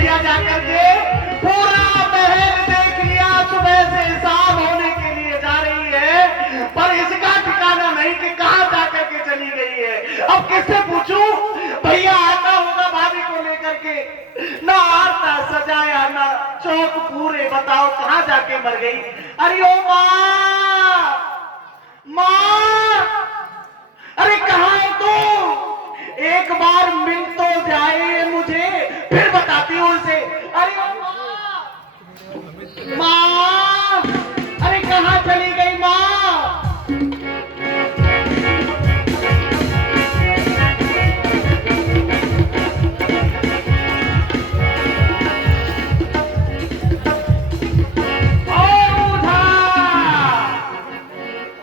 बुढ़िया जाकर के पूरा महल देख लिया, सुबह से शाम होने के लिए जा रही है, पर इसका ठिकाना नहीं कि कहां जाकर के चली गई है। अब किससे पूछूं? भैया आता होगा भाभी को लेकर के, ना आरता सजाया ना चौक पूरे, बताओ कहां जाके मर गई। अरे ओ माँ, माँ, अरे कहां है तू? एक बार मिल तो जाए मुझे, फिर बताती हूँ उसे। अरे ओ माँ, माँ, अरे कहां चली गई माँ?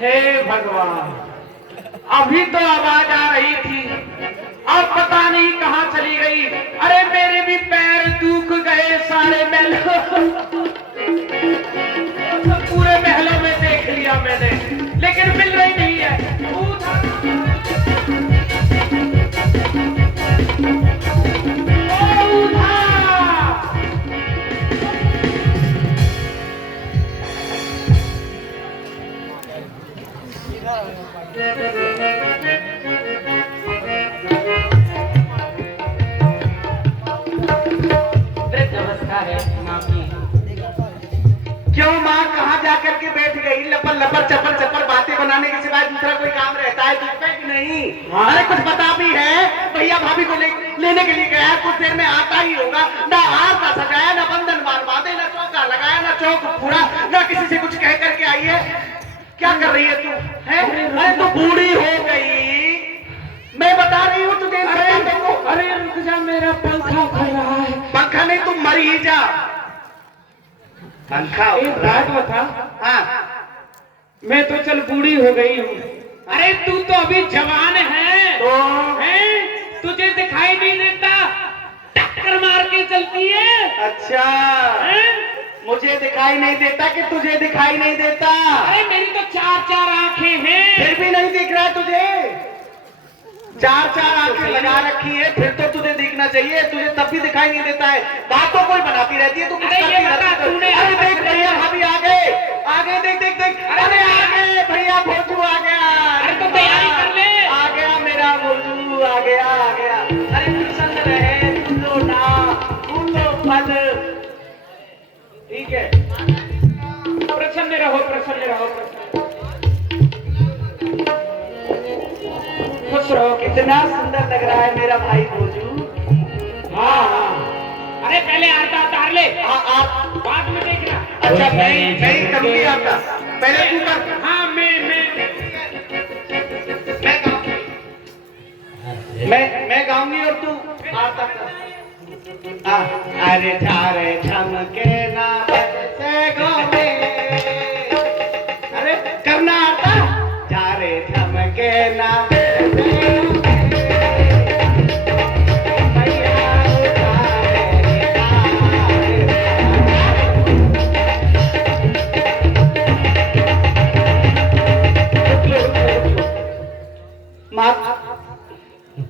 हे भगवान, अभी तो आवाज आ रही थी, अब पता नहीं कहां चली गई। अरे मेरे भी पैर दुख गए सारे महलों, पूरे महलों में देख लिया मैंने, लेकिन मिल रही नहीं है। क्यों माँ, कहाँ जाकर के बैठ गई? लपर लपर चपर चपर बातें बनाने के सिवाय दूसरा कोई काम रहता है तुझ कि नहीं? अरे कुछ पता भी है? भैया भाभी को लेने के लिए गया, कुछ देर में आता ही होगा। ना हार का सजाया, ना बंधन बार बांधे, ना चौका लगाया, ना चौक पूरा, ना किसी से कुछ कह करके आई है। क्या कर रही है तू? अरे तू बूढ़ी हो गई, मैं बता रही हूँ तुझे। अरे रुक जा, मेरा पंखा उखड़ रहा है। पंखा नहीं, तुम मर ही जा। पंखा एक बात बता, हाँ, मैं तो चल बूढ़ी हो गई हूँ, अरे तू तो अभी जवान है, तो हैं? तुझे दिखाई नहीं देता, टक्कर मार के चलती है। अच्छा हैं? मुझे दिखाई नहीं देता कि तुझे दिखाई नहीं देता? अरे मेरी तो चार चार आंखें हैं, फिर भी नहीं दिख रहा तुझे? चार चार आंखें लगा रखी है, फिर तो तुझे दिखना चाहिए, तुझे तब भी दिखाई नहीं देता है। बातों कोई बनाती रहती है, तू कुछ करती रहती है। अरे देख भैया भाभी आ गए, आगे देख देख देख, अरे आ गए भैया, भोजू आ गया। अरे तो तैयारी कर ले। आ गया मेरा भोजू, आ गया आ गया। अरे प्रसन्न रहे, फूलो ना फूलो फल, ठीक है? प्रसन्न रहो, प्रसन्न रहो, खुश रहो। कितना सुंदर लग रहा है मेरा भाई भोजू। हाँ हाँ, अरे पहले आरता उतार ले, बाद में देखना। अच्छा मैं करूंगी आपका, पहले तू कर। हाँ मैं गाऊंगी और तू आता कर। अरे झारे झमके ना बजते गोमे, अरे करना आता। झारे झमके ना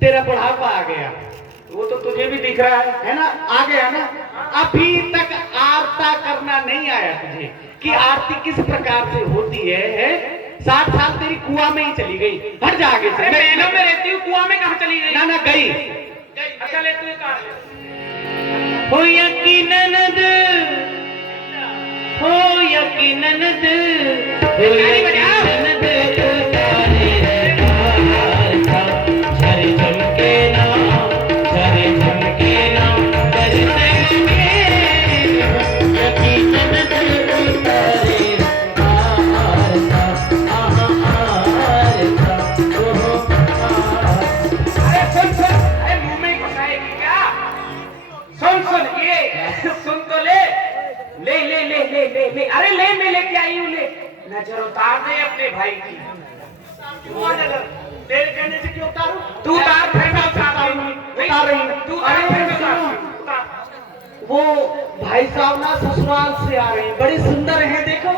तेरा बुढ़ापा आ गया, वो तो तुझे भी दिख रहा है ना? आ गया ना? अभी तक आरता करना नहीं आया तुझे कि आरती किस प्रकार से होती है? 60 साल तेरी कुआं में ही चली गई। हट जा आगे से। मैं में रहती हूँ, कुआं में कहाँ चली गई? ना गई। अच्छा ले, तू उतार ले। हो यकीनन हो यकीनन हो यकीनन ले, अरे ले, मैं लेके आई हूँ, ले। नजर उतार दे अपने भाई की। क्यों नजर? तेरे कहने से क्यों उतारूं? तू उतार, फिर मैं उतार रही हूँ। तू उतार, फिर मैं उतार। वो भाई साहब ना ससुराल से आ रहे हैं, बड़ी सुंदर हैं, देखो।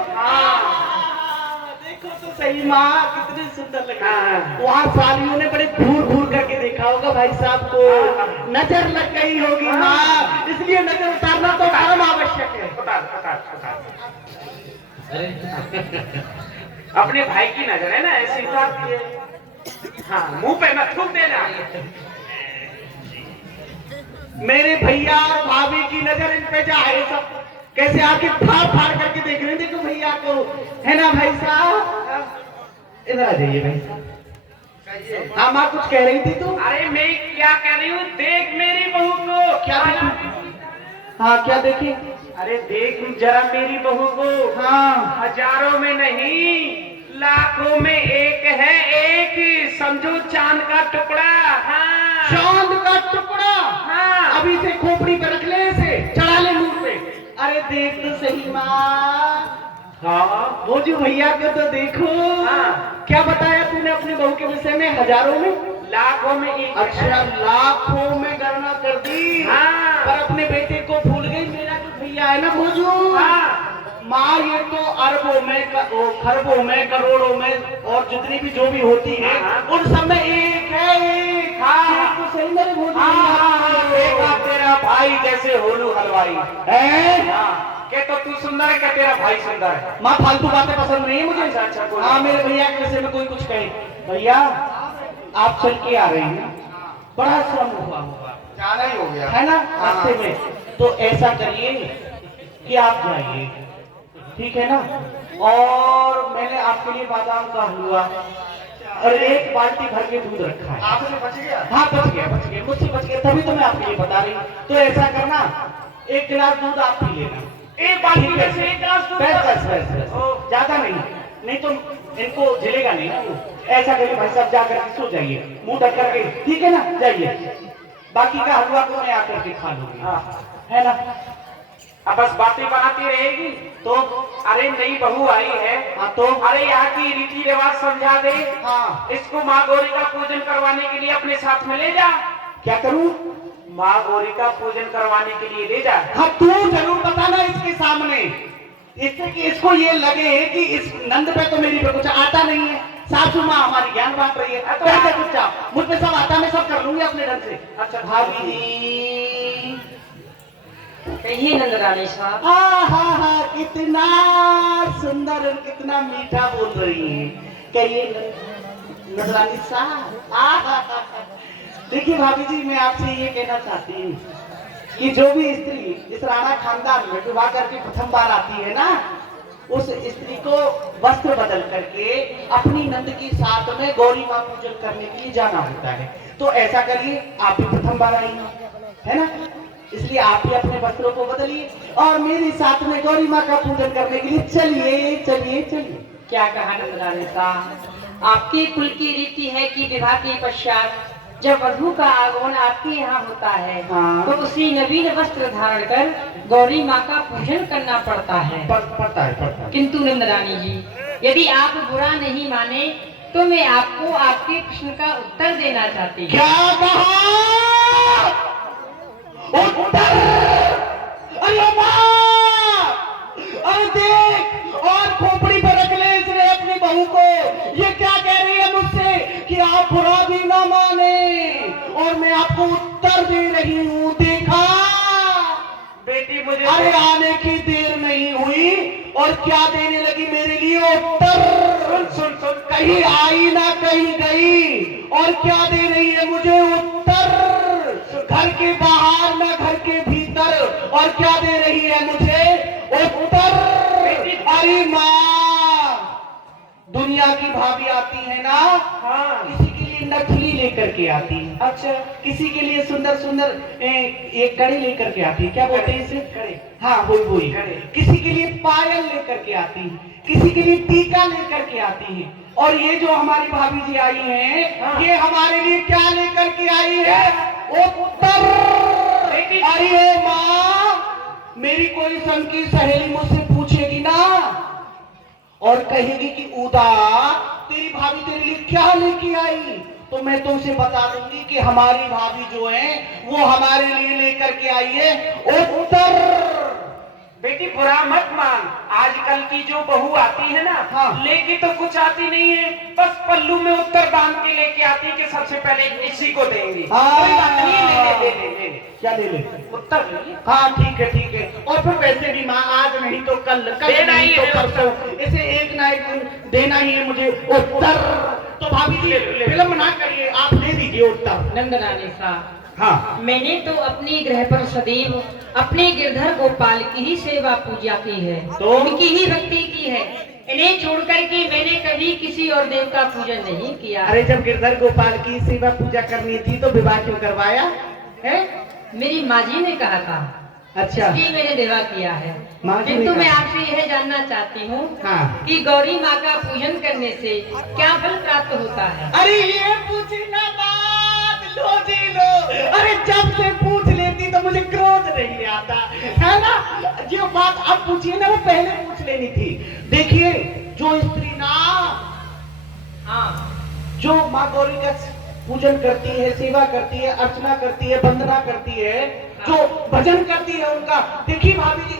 देखो तो सही माँ, कितनी सुंदर लग रही है। हाँ। वहाँ सालियों ने बड़े घूर घूर करके देखा होगा भाई साहब को, हाँ। नजर लग गई होगी हाँ। माँ, इसलिए नजर उतारना तो परम आवश्यक है। पता। अरे अपने भाई की नजर है ना, ऐसी उतारती है। हाँ, मुंह पे मत थूक देना। मेरे भैया और भाभी की नजर इन पे जाए, सब कैसे आके फाड़ फाड़ करके देख रहे हैं। देखो भैया को, है ना भाई साहब? इधर आ जाइए भाई साहब। हाँ माँ, कुछ कह रही थी तू? अरे मैं क्या कह रही हूँ, देख मेरी बहू को। क्या देखूं? हाँ क्या देखे? अरे देख जरा मेरी बहू को। हाँ हजारों में नहीं, लाखों में एक है, एक समझो चांद का टुकड़ा। हाँ चांद का टुकड़ा। हाँ। अभी से खोपड़ी पे रख ले, इसे चढ़ा ले मुंह पे। अरे देख तो सही माँ, हाँ वो जो भैया को तो देखो। हाँ। क्या बताया तूने अपनी बहू के विषय में? हजारों में, लाखों में एक अच्छा है। लाखों में गणना कर दी। हाँ। पर अपने बेटे को भूल गई। मेरा जो भैया है ना भोजू, हाँ। माँ ये तो अरबों में, खरबों में, करोड़ों में और जितनी भी जो भी होती है, हाँ। उन सब में एक है, एक। हाँ। एक तो सही मेरे भोजू। हाँ, देखा तेरा भाई जैसे होलू हलवाई है। हाँ, के तो तू सुंदर है, क्या तेरा भाई सुंदर है? माँ फालतू बातें पसंद नहीं है मुझे। अच्छा, कोई हाँ मेरे भैया के विषय में कोई कुछ कहे। भैया आप चल के आ रहे हैं, बड़ा श्रम हुआ होगा, जाना ही हो गया है ना रास्ते में। तो ऐसा करिए कि आप जाइए, ठीक है ना? और मैंने आपके लिए बादाम का हलवा और एक बाल्टी भर के दूध रखा है। आपसे बच गया। हाँ बच गया, मुझसे बच गया, तभी तो मैं आपके लिए बता रही हूँ। तो ऐसा करना, एक गिलास दूध आप पी लेना। एक बाल्टी में से एक गिलास दूध। बस ज्यादा नहीं, नहीं तो इनको झेलेगा नहीं ना वो। ऐसा करिए भाई साहब, जा करके सो जाइए मुंह ढक करके, ठीक है ना? जाइए, बाकी का हलवा को मैं आकर के खा लूंगी, हाँ। है ना? अब बस बातें बनाती रहेगी तो अरे नई बहू आई है। हाँ तो अरे यहाँ की रीति रिवाज समझा दे। हाँ इसको माँ गौरी का पूजन करवाने के लिए अपने साथ में ले जा। क्या करूं? माँ गौरी का पूजन करवाने के लिए ले जा। हाँ तू जरूर बताना इसके सामने, इससे कि इसको ये लगे कि इस नंद पे तो मेरी पे कुछ आता नहीं है। सासू माँ हमारी ज्ञान बांट रही है, तो ऐसे चुपचाप, मुझ पे सब आता, मैं सब कर लूंगी अपने ढंग से। अच्छा भाभी जी, कहिए नंदरानी साहब। हाँ कितना सुंदर और कितना मीठा बोल रही है। कहिए नजरानी साहब। देखिए भाभी जी, मैं आपसे ये कहना चाहती हूँ कि जो भी स्त्री इस राणा खानदान में विवाह करके प्रथम बार आती है ना, उस स्त्री को वस्त्र बदल करके अपनी नंद के साथ में गौरी माँ पूजन करने के लिए जाना होता है। तो ऐसा करिए, आप भी प्रथम बार आई है ना, इसलिए आप भी अपने वस्त्रों को बदलिए और मेरे साथ में गौरी माँ का पूजन करने के लिए चलिए चलिए चलिए। क्या कहा नंदरानी साहब? आपके कुल की रीति है कि विवाह के पश्चात जब वधू का आगमन आपके यहाँ होता है, हाँ। तो उसी नवीन वस्त्र धारण कर गौरी माँ का पूजन करना पड़ता है। पड़ता है। किंतु नंदरानी जी, यदि आप बुरा नहीं माने तो मैं आपको आपके प्रश्न का उत्तर देना चाहती हूँ। क्या कहा? उत्तर? अरे माँ, अरे देख, और खोपड़ी पर रख ले इसने अपनी बहू को। ये क्या कह रही है मुझसे कि आप बुरा भी ना माने, और मैं आपको उत्तर दे रही हूँ। देखा बेटी, मुझे अरे आने की देर नहीं हुई और क्या देने लगी मेरे लिए उत्तर। सुन कहीं आई ना कहीं गई, और क्या दे रही है मुझे उत्तर। घर के बाहर ना घर के भीतर, और क्या दे रही है मुझे उत्तर। अरे माँ, दुनिया की भाभी आती है ना, हाँ। किसी के लिए नथुली लेकर के आती है, अच्छा, किसी के लिए सुंदर सुंदर एक कड़ी लेकर के आती है। क्या बोलते हैं इसे? कड़ी। हाँ वही। किसी के लिए पायल लेकर के आती है, किसी के लिए टीका लेकर के आती है। और ये जो हमारी भाभी जी आई हैं, हाँ। ये हमारे लिए क्या लेकर के आई है? उत्तर। अरे माँ, मेरी कोई संग की सहेली मुझसे पूछेगी ना और कहेगी कि उदा तेरी भाभी तेरे लिए क्या लेके आई, तो मैं तुमसे बता दूंगी कि हमारी भाभी जो है वो हमारे लिए लेकर के आई है उत्तर। बेटी बुरा मत मान, आजकल की जो बहू आती है ना, हाँ। लेके तो कुछ आती नहीं है, बस पल्लू में उत्तर बांध के लेके आती है कि सबसे पहले इसी को देंगी। कोई बात नहीं, ले ले। क्या ले ले? उत्तर ले ले। हाँ ठीक है। और फिर वैसे भी माँ आज नहीं तो कल देना नहीं ही तो है परसों, इसे एक ना एक दिन देना ही है मुझे उत्तर। तो भाभी जी ले। फिल्म ना करिए, आप ले दीजिए उत्तर। नंदरानी साहब, हाँ मैंने तो अपनी ग्रह पर सदैव अपने गिरधर गोपाल की ही सेवा पूजा की है, तो? उनकी ही भक्ति की है। इन्हें छोड़कर के मैंने कभी किसी और देव का पूजन नहीं किया। अरे जब गिरधर गोपाल की सेवा पूजा करनी थी तो विवाह क्यों करवाया है? मेरी माँ जी ने कहा था, अच्छा इसलिए मैंने विवाह किया है। माँ जी ने किंतु कहा। मैं आपसे यह जानना चाहती हूँ हाँ। कि गौरी माँ का पूजन करने से क्या फल प्राप्त होता है? अरे ये पूछी ना बात, लो जी लो। अरे जब से पूछ लेती तो मुझे क्रोध नहीं आता है ना। जो बात अब पूछिए ना वो पहले पूछ लेनी थी। देखिए जो स्त्री ना, हाँ, जो माँ गौरी का पूजन करती है, सेवा करती है, अर्चना करती है, वंदना करती है, जो भजन करती है उनका, देखिए भाभी जी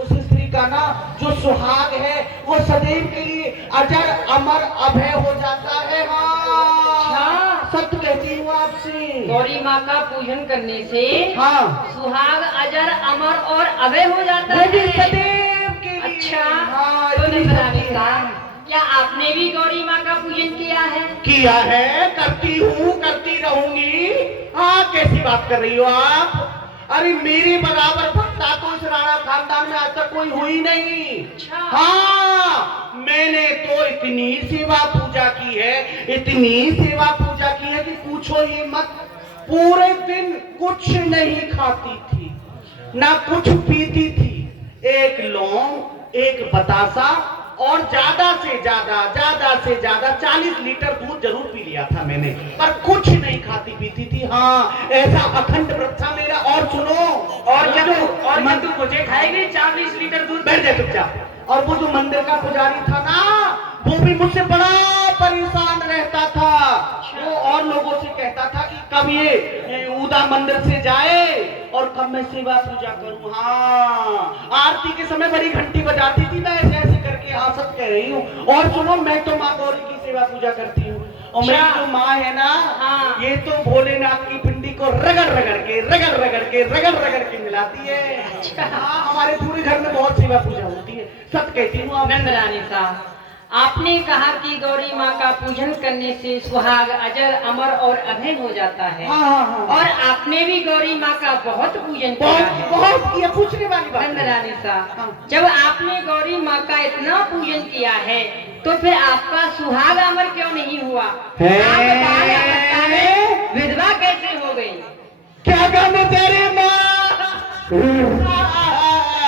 उस स्त्री का ना जो सुहाग है वो सदैव के लिए अजर अमर अभय हो जाता है। हाँ सत्य कहती हूँ आपसे। गौरी माँ का पूजन करने से हाँ सुहाग अजर अमर और अभय हो जाता वो भी है। सदैव के लिए। अच्छा, हाँ, तो इतनी नंदरानी शक्ति है। साहब, क्या आपने भी गौरी माँ का पूजन किया है? किया है, करती हूँ, करती रहूंगी। हाँ कैसी बात कर रही हो आप? अरे मेरे बराबर भक्ता तो इस राणा खानदान में आज तक कोई हुई नहीं। अच्छा। हाँ मैंने तो इतनी सेवा पूजा की है, इतनी सेवा पूजा की है कि पूछो ही मत। पूरे दिन कुछ नहीं खाती थी, ना कुछ पीती थी। एक लौंग, एक बतासा और ज्यादा से ज्यादा 40 लीटर दूध जरूर पी लिया था मैंने, पर कुछ नहीं खाती पीती थी। हाँ ऐसा अखंड व्रत था मेरा। और सुनो, और क्या तू मुझे खाएगी 40 लीटर दूध? बैठ जाए चुपचाप। और वो जो मंदिर का पुजारी था ना, वो भी मुझसे बड़ा परेशान रहता था। वो और लोगों से कहता था कि कब ये उदा मंदिर से जाए और कब मैं सेवा पूजा करूं। हाँ आरती के समय बड़ी घंटी बजाती थी, मैं ऐसे करके हाँ सब कह रही हूँ। और सुनो मैं तो माँ गौरी की सेवा पूजा करती हूँ, और मेरी जो माँ है ना, हाँ। ये तो भोलेनाथ की पिंडी को रगड़ के मिलाती है। अच्छा। हाँ हमारे पूरे घर में बहुत सेवा पूजा होती है, सच कहती हूँ। आप नंदरानी साहब, आपने कहा कि गौरी माँ का पूजन करने से सुहाग अजर अमर और अभय हो जाता है। हाँ। और आपने भी गौरी माँ का बहुत पूजन किया है। बहुत किया, पूछने वाली बात नहीं। नंदरानी साहब, हाँ। जब आपने गौरी माँ का इतना पूजन किया है तो फिर आपका सुहाग अमर क्यों नहीं हुआ? है? आप बताएं, विधवा कैसे हो गई? क्या कहना चाह रही है माँ?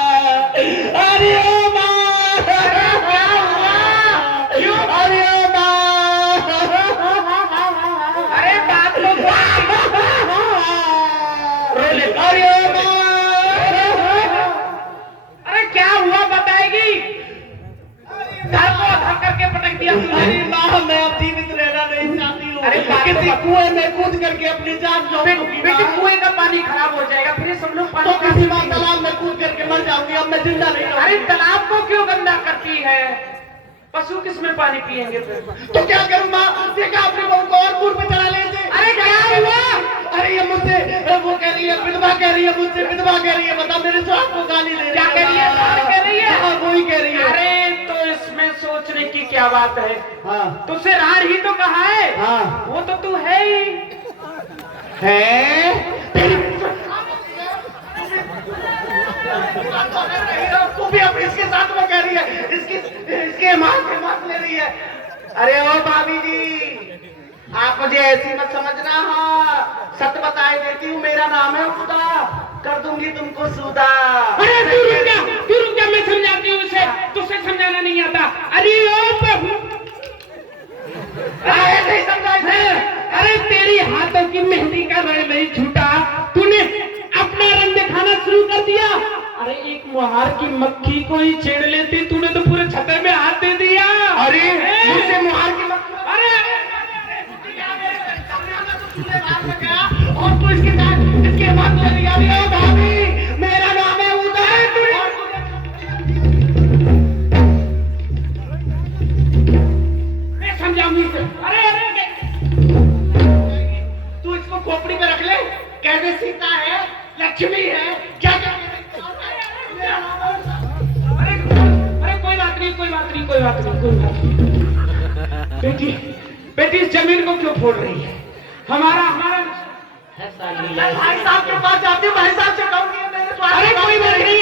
अरे ओ माँ, क्या हुआ? क्यों? अरे ओ माँ, अरे बात तो अरे ओ माँ, अरे क्या हुआ बताएगी? घर को धर करके पटक दिया अरे तुमने। माँ मैं अब जीवित रहना नहीं चाहती हूँ। अरे बात तो किसी बात- कुएं में कूद करके अपनी जान छोड़ूंगी। बेटी कुएं का पानी खराब हो जाएगा, फिर सब लोग तो पानी किसी बार तालाब में कूद करके मर जाऊंगी। अब मैं जिंदा नहीं अरे रहूंगी। तालाब को क्यों गंदा करती है? पशु किसमें पानी पिएंगे फिर? तो क्या करूं माँ? देखा अपने बहू को और दूर पे चला ले थे। अरे क्या हुआ? अरे ये मुझसे वो कह रही है, विधवा कह रही है, मुझसे विधवा कह रही है। बता मेरे स्वाद को गाली दे रही है। क्या कह रही है? गाली कह रही है? हाँ वही कह रही है। अरे तो इसमें सोचने की क्या बात है? हाँ तुझसे रार ही तो कहा है। हाँ वो तो तू है ही। है तू भी अब इसके साथ में कह रही है, इसके मार्क्स ले रही है। अरे ओ भाभी जी आप मुझे ऐसी मत समझना। हाँ सत्य बताए देती हूँ, मेरा नाम है उदा, कर दूंगी तुमको सुदा। अरे तू रुक जा, मैं समझाती हूँ उसे, तुझसे समझाना नहीं आता। अरे ओ बहू, ऐसे ही समझाए। अरे तेरी हाथों की मेहंदी का रंग नहीं छूटा, तूने अपना रंग दिखाना शुरू कर दिया। अरे एक मुहार की मक्खी को ही छेड़ लेती, तूने तो पूरे छत्ते में हाथ दे दिया। अरे मुझसे मुहार की मत। अरे और तू इसके साथ इसके बात ले रही है। अरे भाभी मेरा नाम है उदय। रही है? क्या क्या अरे कोई बात नहीं, कोई बात नहीं, कोई बात नहीं, कोई बात नहीं। बेटी बेटी इस जमीन को क्यों फोड़ रही है? हमारा हमारा भाई साहब के पास जाती हूँ, भाई साहब से कहूंगी मेरे अरे कोई बात नहीं,